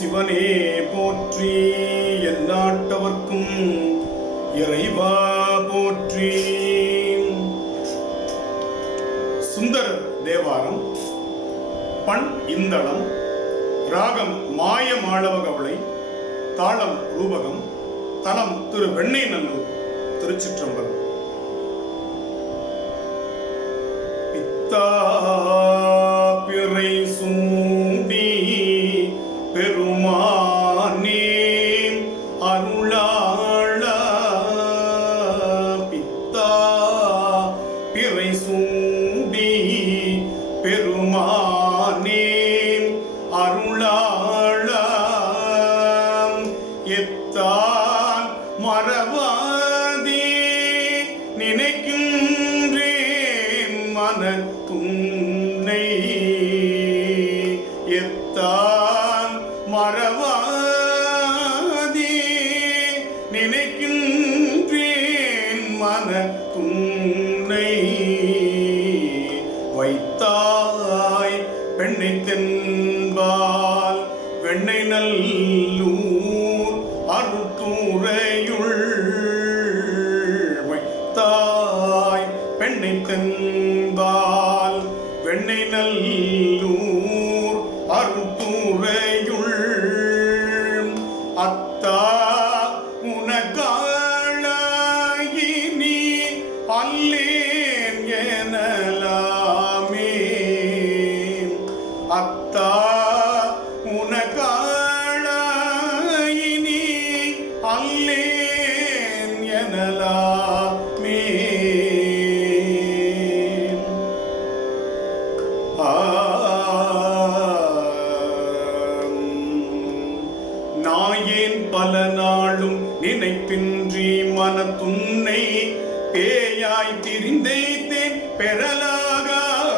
சிவனே போற்றி எந்நாட்டவர்க்கும் இறைவா போற்றி. சுந்தர தேவாரம் பண் இந்தளம் ராகம் மாய மாளவ கவளை தாளம் ரூபகம் தலம் திரு வெண்ணை நன்னூர் திருச்சிற்றம்பலம். பெண்ணை தந்தால் வெண்ணை நல்லூர் அருத்துறையுள் அத்தா உனக்கா நாயேன் பல நாளும் நினைப்பின்றி மனத்துன்னை பேயாய் திரிந்தேத்தேன். பெறலாக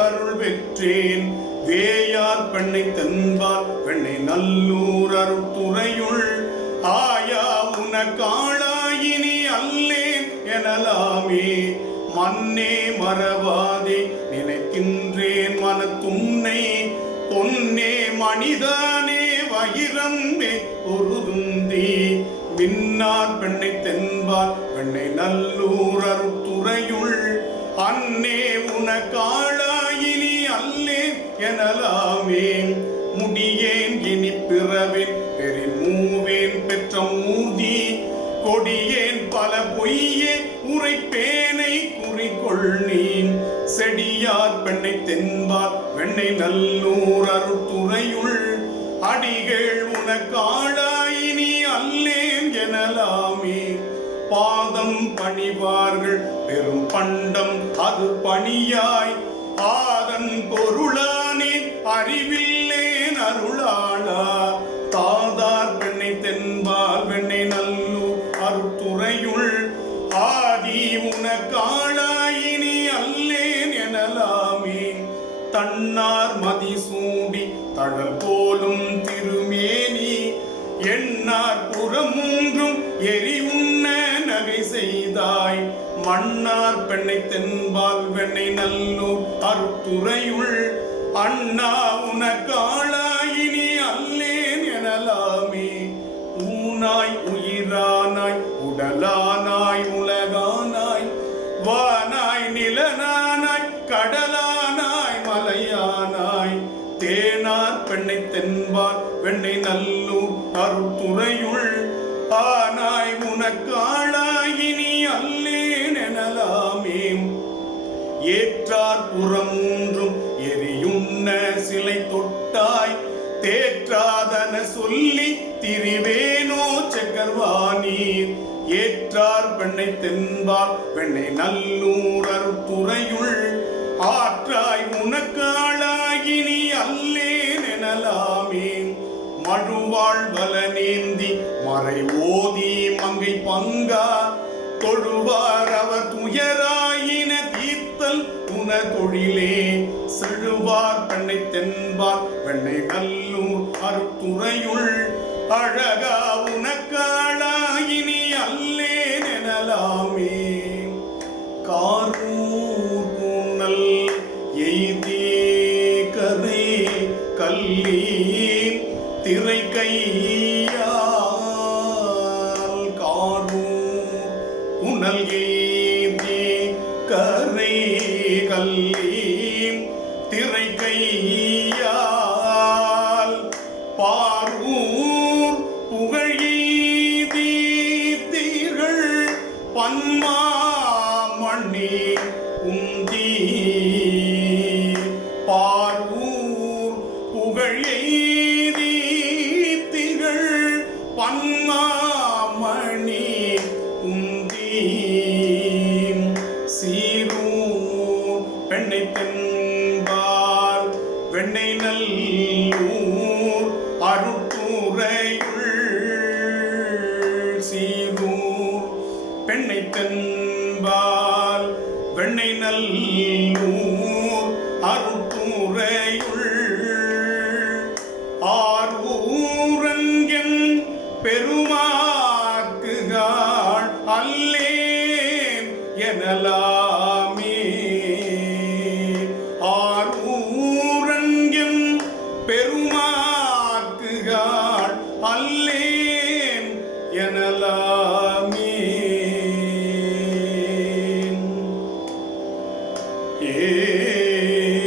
அருள் பெற்றேன். வேயார் பெண்ணை தென்பால் பெண்ணை நல்லூர் அருட்டுறையுள் ஆயா உனக்காளாயினி அல்லேன் எனலாமே. மன்னே மறவாதே நினைக்கின்றேன் மனத்துன்னை. பொன்னே மனிதனே வயிரம்பே பொருதுந்தி விண்ணார் பெண்ணை தென்பார் பெண்ணை நல்லூர் துறையுள் அன்னே உனக்காளாயினி அல்லே எனலாமே. முடியேன் இனி பிறவேன் பெரின் மூவேன் பெற்ற மூதி கொடியேன் பல பொய்யே உரைப்பேனை குறிக்கொள் நீ செடியார் பெண்ணை தென்பார் வெண்ணை நல்லூர் அருட்டுறையுள் அடிகள் உனக்காளாயினி அல்லேன் எனலாமே. பாதம் பணிவார்கள் பெரும் பண்டம் அது பணியாய். ஆதன் பொருளானே அறிவில் மதிசூடி தழல் போலும் திருமேனி எண்ணார் புறமூன்றும் எரி உண்ண நகை செய்தாய். மன்னார் பெண்ணை தென்பால் வெண்ணை நல்லூர் அருத்துறையுள் அண்ணா உனக்காளாயினி அல்லேன் எனலாமே. ஊனாய் உயிரானாய் உடலானாய் உலகானாய் வானாய் நிலனானாய் கடலாய் அருத்துறையுள் ஆனாய் உனக்காளாயினி அல்லேன் எனலாமேம் ஏற்றார் புறமூன்றும் எரியுண்ண சிலை தொட்டாய். தேற்றாதன சொல்லி திரிவேனோ சக்கர்வானீர் ஏற்றார் பெண்ணை தென்பார் பெண்ணை நல்லூர் அருத்துறையுள் ஆற்றாய் உனக்காளாகினி அல்லேன் எனலாமே வாழ்வல வல நேந்தி மறை ஓதி மங்கை பங்கா. தொழுவார் அவர் துயராயின தீர்த்தல் உன தொழிலே செழுவார் பெண்ணை தென்பார் பெண்ணை கல்லூர் அருத்துறையுள் அழகா உனக்காளாயினி அல்லே எனலாமே. காரூர் பூனல் எய்தே கதை கல்லி திரை கையால் காரூர் புனல் ஏந்தி கரை கல்லி திரை கையால் பாரூர் புகழீதி பன்மா பன்மாமணி உந்தீ வெண்ணை தென்பால் வெண்ணை நல் Yeah.